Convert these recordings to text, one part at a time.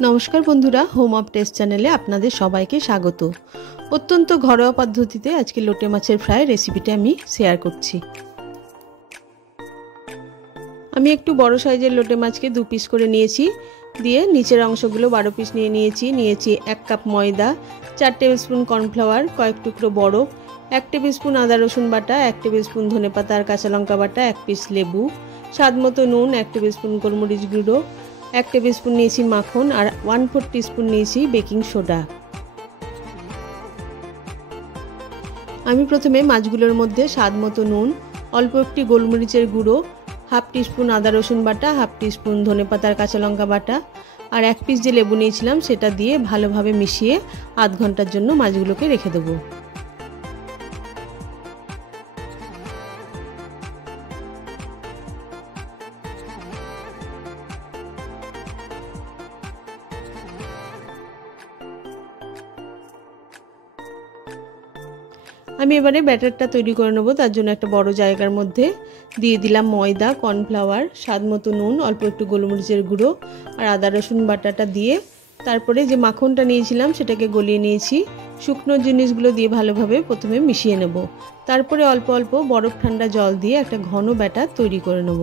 नमस्कार बंधुरा home of test चैनेले आपनादेर सबाइके स्वागत। अत्यंत घरोया पद्धतिते आज के लोटे माछेर फ्राई रेसिपिटा आमी शेयर करछि। आमी एकटु बड़ साइजेर लोटे माछके 2 पिस करे नियेछि, दिए नीचेर अंशगुलो 12 पिस निये नियेछि 1 कप मयदा, 4 टेबिल स्पून कर्नफ्लावर, कयेक टुकरो बरफ, 1 टेबिल स्पून आदा रसुन बाटा, 1 टेबिल स्पून धनेपाता आर काँचा लंका बाटा, 1 पिस लेबू, स्वादमतो नुन, 1 टेबिल स्पून गोलमरिच गुঁড়ো, 1 टेबिल स्पून निয়েছি माखन और 1/4 टीस्पून निয়েছি बेकिंग सोडा। आमी प्रथमे माछगुलोर मध्य स्वादमतो नुन, अल्प एकटी गोलमरिचेर गुঁড়ো, हाफ टीस्पून आदा रसुन बाटा, हाफ टीस्पून धनेपातार काँचा लंका बाटा और 1 पिस जे लेबू निয়েছিলাম सेटा दिए भालोभाবে मिशिए आध घंटार जन्य माछगुलोके रेखे देब। আমি এবারে ব্যাটারটা তৈরি করে নেব। তার জন্য একটা বড় জায়গার মধ্যে দিয়ে দিলাম ময়দা, কর্নফ্লাওয়ার, স্বাদমতো নুন, অল্প একটু গোলমরিচের গুঁড়ো আর আদা রসুন বাটাটা দিয়ে তারপরে যে মাখনটা নিয়েছিলাম সেটাকে গলিয়ে নিয়েছি। শুকনো জিনিসগুলো দিয়ে ভালোভাবে প্রথমে মিশিয়ে নেব। তারপরে অল্প অল্প বরফ ঠান্ডা জল দিয়ে একটা ঘন ব্যাটার তৈরি করে নেব।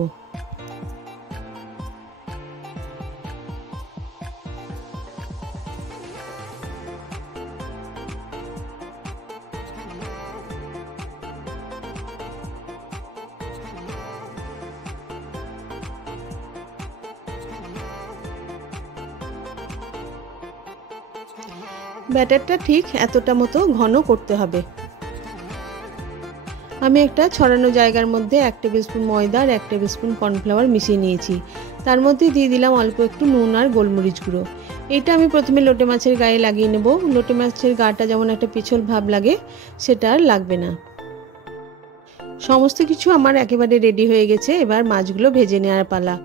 ব্যাটারটা ঠিক এতটা মতো ঘন করতে হবে। আমি একটা ছড়ানো জায়গার মধ্যে 1 টেবিল স্পুন ময়দা আর 1 টেবিল স্পুন কর্নফ্লাওয়ার মিশিয়ে নিয়েছি। তার মধ্যে দিয়ে দিলাম অল্প একটু নুন আর গোলমরিচ গুঁড়ো। এটা আমি প্রথমে লোটে মাছের গায়ে লাগিয়ে নেব। লোটে মাছের গাটা যেমন একটা পিছল ভাব লাগে সেটা আর লাগবে না। সমস্ত কিছু আমার একেবারে রেডি হয়ে গেছে। এবার মাছগুলো ভেজে নেওয়ার পালা।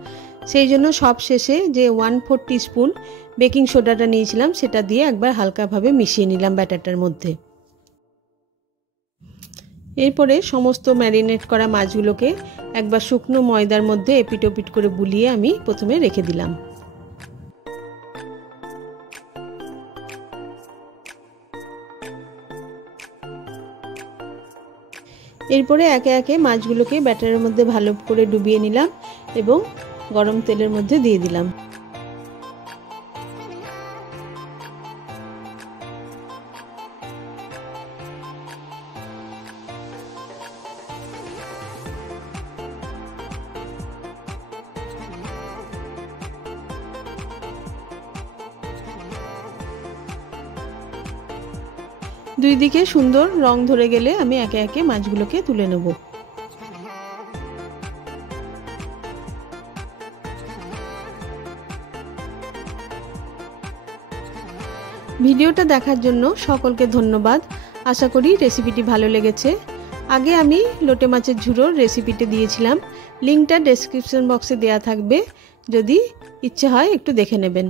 সেই জন্য সব শেষে যে 1/4 টিস্পুন বেকিং সোডাটা নিয়েছিলাম সেটা দিয়ে একবার হালকাভাবে মিশিয়ে নিলাম ব্যাটারটার মধ্যে। এরপরে সমস্ত ম্যারিনেট করা মাছগুলোকে একবার শুকনো ময়দার মধ্যে এপিট ওপিট করে বুলিয়ে আমি প্রথমে রেখে দিলাম। এরপরে একে একে মাছগুলোকে ব্যাটারের মধ্যে ভালো করে ডুবিয়ে নিলাম এবং গরম তেলের মধ্যে দিয়ে দিলাম। দুই দিকে সুন্দর রং ধরে গেলে আমি একে একে মাছগুলোকে তুলে নেব। ভিডিওটা দেখার জন্য সকলকে ধন্যবাদ। আশা করি রেসিপিটি ভালো লেগেছে। আগে আমি লোটে মাছের ঝুড়োর রেসিপিটি দিয়েছিলাম, লিংকটা ডেসক্রিপশন বক্সে দেওয়া থাকবে, যদি ইচ্ছে হয় একটু দেখে নেবেন।